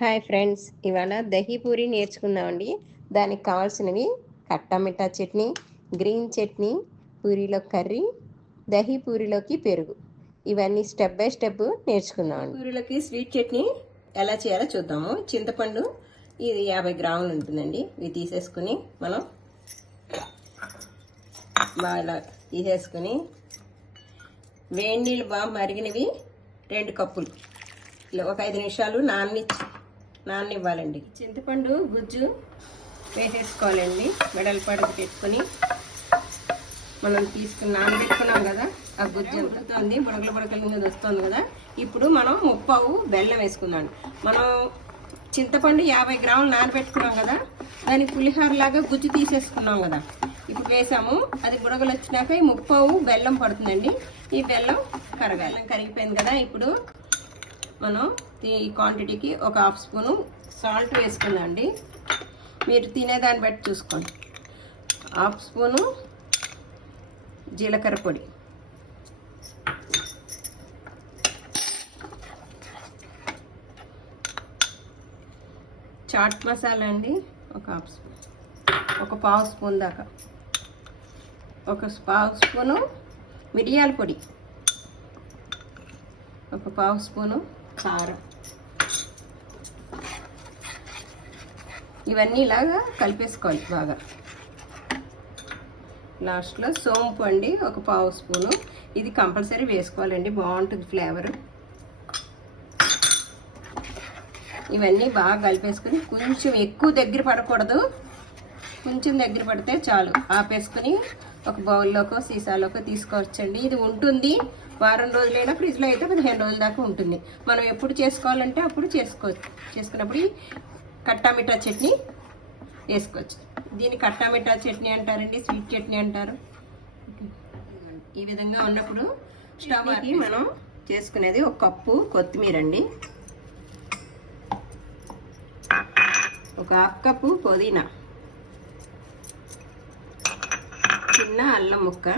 Hi friends, ఇవాళ దహీ పూరి నేర్చుకుందామండి. దానికి కావాల్సినవి కట్టమిఠా చట్నీ, గ్రీన్ చట్నీ, పూరీలో కర్రీ, దహీ పూరిలోకి పెరుగు. ఇవన్నీ స్టెప్ బై స్టెప్ నేర్చుకుందామండి. పూరీలోకి స్వీట్ చట్నీ ఎలా చేయాలో చూద్దాము. చింతపండు ఇది 50 గ్రాములు ఉంటుందండి. ఇవి తీసేసుకుని మనం బాగా తీసేసుకుని వేడి నీళ్ళు బాగా మరిగినవి 2 కప్పులు ఒక 5 నిమిషాలు నాననివ్వాలండి. చింతపండు గుజ్జు వేసేసుకోవాలండి. వెడల్పాటు పెట్టుకొని మనం తీసుకుని నానబెట్టుకున్నాం కదా, ఆ గుజ్జు ఉడుకుతుంది, బుడగల మీద వస్తుంది కదా. ఇప్పుడు మనం 30 బెల్లం వేసుకుందాం. మనం చింతపండు 50 గ్రాములు నానబెట్టుకున్నాం కదా, దానికి పులిహోరలాగా గుజ్జు తీసేసుకున్నాం కదా. ఇప్పుడు వేసాము, అది బుడగలు వచ్చినాక ఈ 30 బెల్లం పడుతుందండి. ఈ బెల్లం కరిగిపోయింది కదా. ఇప్పుడు మనం ఈ క్వాంటిటీకి ఒక 1/2 స్పూను సాల్ట్ వేసుకుందామండి. మీరు తినేదాన్ని బట్టి చూసుకోండి. 1/2 స్పూను జీలకర్ర పొడి, చాట్ మసాలా అండి ఒక 1/2 స్పూన్, ఒక 1/2 స్పూన్ దాకా, ఒక 1/2 స్పూను మిరియాల పొడి, ఒక 1/2 స్పూను కారం. ఇవన్నీ ఇలాగా కలిపేసుకోవాలి బాగా. లాస్ట్లో సోంపు అండి ఒక 1/2 స్పూను. ఇది కంపల్సరీ వేసుకోవాలండి, బాగుంటుంది ఫ్లేవర్. ఇవన్నీ బాగా కలిపేసుకుని కొంచెం ఎక్కువ దగ్గర పడకూడదు, కొంచెం దగ్గర పడితే చాలు. ఆపేసుకుని ఒక బౌల్లోకో సీసాలోకో తీసుకోవచ్చండి. ఇది ఉంటుంది వారం రోజులైనా, ఫ్రిడ్జ్లో అయితే 15 రోజుల దాకా ఉంటుంది. మనం ఎప్పుడు చేసుకోవాలంటే అప్పుడు చేసుకోవచ్చు. చేసుకున్నప్పుడు కట్టామిఠా చట్నీ వేసుకోవచ్చు. దీన్ని కట్టామిఠా చట్నీ అంటారండి, స్వీట్ చట్నీ అంటారు. ఈ విధంగా ఉన్నప్పుడు స్టవ్కి మనం చేసుకునేది 1 కప్పు కొత్తిమీర అండి, ఒక 1/2 కప్పు పుదీనా, చిన్న అల్లం ముక్క,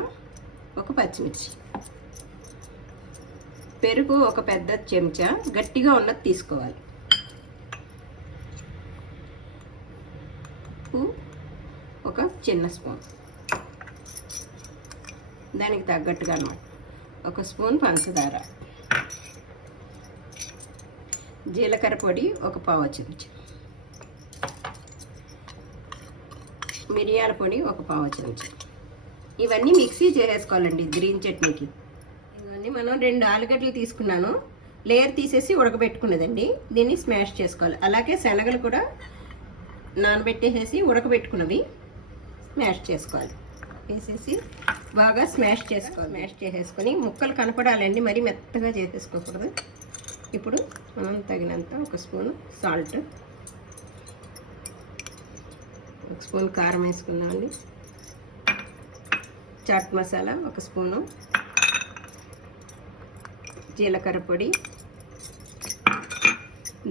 ఒక పచ్చిమిర్చి, పెరుగు ఒక పెద్ద చెంచా గట్టిగా ఉన్నది తీసుకోవాలి, ఉప్పు ఒక చిన్న స్పూన్, దానికి తగ్గట్టుగా అన్నమాట, 1 స్పూన్ పంచదార, జీలకర్ర పొడి ఒక 1/2 చెంచా, మిరియాల పొడి ఒక 1/2 చెంచా. ఇవన్నీ మిక్సీ చేసేసుకోవాలండి గ్రీన్ చట్నీకి. ఇవన్నీ మనం 2 ఆలుగడ్డలు తీసుకున్నాను, లేయర్ తీసేసి ఉడకబెట్టుకున్నదండి. దీన్ని స్మాష్ చేసుకోవాలి. అలాగే శనగలు కూడా నానబెట్టేసేసి ఉడకబెట్టుకున్నవి స్మాష్ చేసుకోవాలి. వేసేసి బాగా స్మాష్ చేసుకోవాలి. స్మాష్ చేసేసుకొని ముక్కలు కనపడాలండి, మరీ మెత్తగా చేసేసుకోకూడదు. ఇప్పుడు మనం తగినంత 1 స్పూను సాల్ట్, 1 స్పూన్ కారం వేసుకుందామండి, చాట్ మసాలా 1 స్పూను, జీలకర్ర పొడి,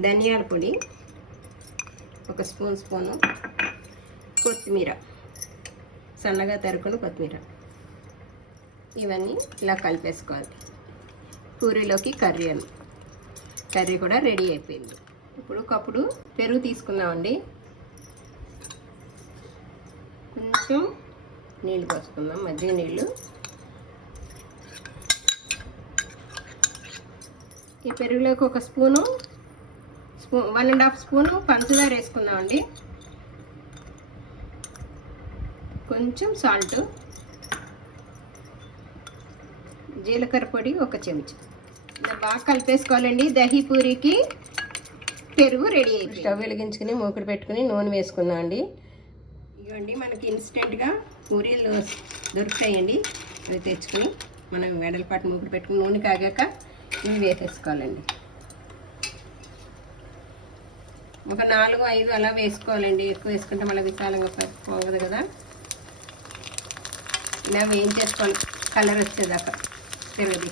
ధనియాల పొడి 1 స్పూను, కొత్తిమీర, సన్నగా తరుక్కుని కొత్తిమీర. ఇవన్నీ ఇలా కలిపేసుకోవాలి. పూరీలోకి కర్రీ కూడా రెడీ అయిపోయింది. ఇప్పుడు కప్పుడు పెరుగు తీసుకుందామండి. కొంచెం నీళ్ళు పోసుకుందాం, మజ్జిగ నీళ్ళు. ఈ పెరుగులోకి 1 స్పూను 1.5 స్పూను పంచదార వేసుకుందామండి, కొంచెం సాల్ట్, జీలకర్ర పొడి 1 చెంచా. బాగా కలిపేసుకోవాలండి. దహీ పూరికి పెరుగు రెడీ అయిపోయింది. స్టవ్ వెలిగించుకుని మూకుడు పెట్టుకుని నూనె వేసుకుందాం అండి. ఇవ్వండి మనకి ఇన్స్టెంట్గా పూరీలు దొరుకుతాయండి. అవి తెచ్చుకొని మనం వెడల్పాటు మూకుడు పెట్టుకుని నూనె కాగాక ఇవి వేసేసుకోవాలండి. ఒక 4-5 అలా వేసుకోవాలండి. ఎక్కువ వేసుకుంటే మళ్ళీ విశాలంగా పోగదు కదా. ఇలా వేయించేసుకోవాలి కలర్ వచ్చేదాకా పెరుగు.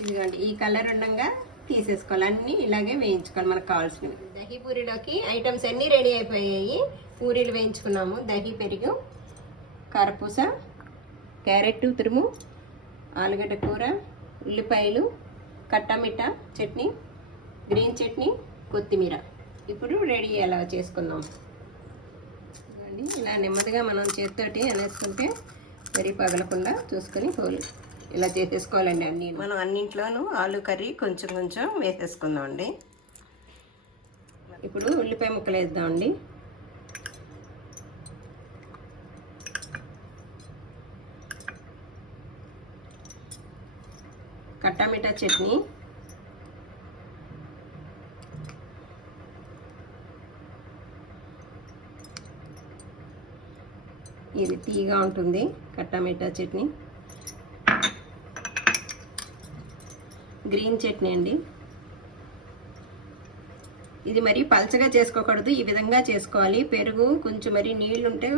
ఇదిగోండి ఈ కలర్ ఉండగా తీసేసుకోవాలి. అన్నీ ఇలాగే వేయించుకోవాలి మనకు కావాల్సినవి. దహీ పూరీలోకి ఐటమ్స్ అన్నీ రెడీ అయిపోయాయి. పూరీలు వేయించుకున్నాము, దహీ, పెరుగు, కారపూస, క్యారెట్ తురుము, ఆలుగడ్డ కూర, ఉల్లిపాయలు, కట్టామిఠా చట్నీ, గ్రీన్ చట్నీ, కొత్తిమీర. ఇప్పుడు రెడీ ఎలా చేసుకుందాం అండి. ఇలా నెమ్మదిగా మనం చేతితోటి అనేసుకుంటే మరి పగలకుండా చూసుకొని హోల్ ఇలా చేసేసుకోవాలండి. అన్నీ మనం అన్నింట్లోనూ ఆలు కర్రీ కొంచెం కొంచెం వేసేసుకుందాం అండి. ఇప్పుడు ఉల్లిపాయ ముక్కలు వేద్దామండి. కట్టామిఠా చట్నీ, ఇది తీగా ఉంటుంది కట్టామిఠా చట్నీ. గ్రీన్ చట్నీ అండి. ఇది మరి పల్చగా చేసుకోకూడదు, ఈ విధంగా చేసుకోవాలి. పెరుగు కొంచెం మరి నీళ్ళు ఉంటే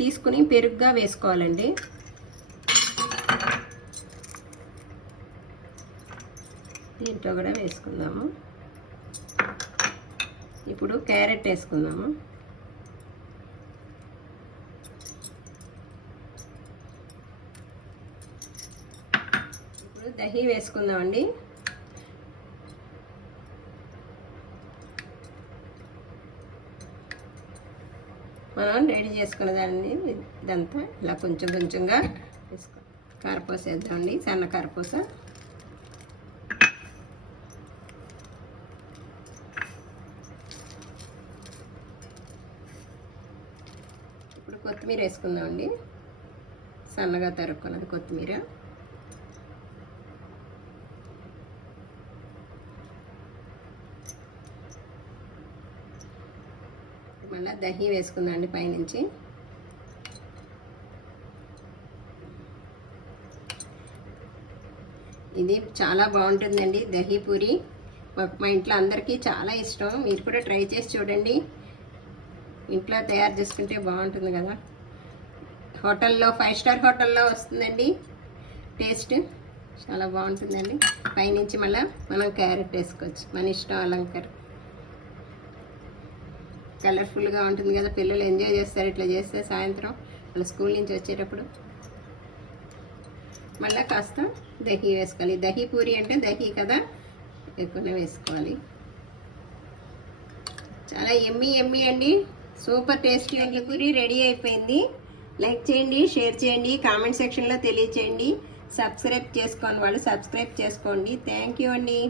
తీసుకుని పెరుగుగా వేసుకోవాలండి. దీంట్లో కూడా వేసుకుందాము. ఇప్పుడు క్యారెట్ వేసుకుందాము. ఇప్పుడు దహి వేసుకుందామండి. మనం రెడీ చేసుకున్న దాన్ని ఇదంతా ఇలా కొంచెం కొంచెంగా వేసుకో. కారపూస వేద్దామండి, సన్న కారపూస. ఇప్పుడు కొత్తిమీర వేసుకుందామండి, సన్నగా తరుక్కున్నది కొత్తిమీర. మళ్ళీ దహి వేసుకుందాం అండి పైనుంచి. ఇది చాలా బాగుంటుందండి దహి పూరి. మా ఇంట్లో అందరికీ చాలా ఇష్టం. మీరు కూడా ట్రై చేసి చూడండి. ఇంట్లో తయారు చేసుకుంటే బాగుంటుంది కదా. హోటల్లో 5 స్టార్ హోటల్లో వస్తుందండి టేస్ట్, చాలా బాగుంటుందండి. పైనుంచి మళ్ళీ మనం క్యారెట్ వేసుకోవచ్చు, మన ఇష్టం. అలంకారం కలర్ఫుల్గా ఉంటుంది కదా, పిల్లలు ఎంజాయ్ చేస్తారు ఇట్లా చేస్తే. సాయంత్రం వాళ్ళ స్కూల్ నుంచి వచ్చేటప్పుడు మళ్ళీ కాస్త దహి వేసుకోవాలి. దహి పూరి అంటే దహి కదా, ఎక్కువనే వేసుకోవాలి. చాలా ఎమ్మీ ఎమ్మీ అండి, సూపర్ టేస్టీ అండి. పూరి రెడీ అయిపోయింది. లైక్ చేయండి, షేర్ చేయండి, కామెంట్ సెక్షన్లో తెలియచేయండి. సబ్స్క్రైబ్ చేసుకోండి వాళ్ళు, సబ్స్క్రైబ్ చేసుకోండి. థ్యాంక్ యూ అండి.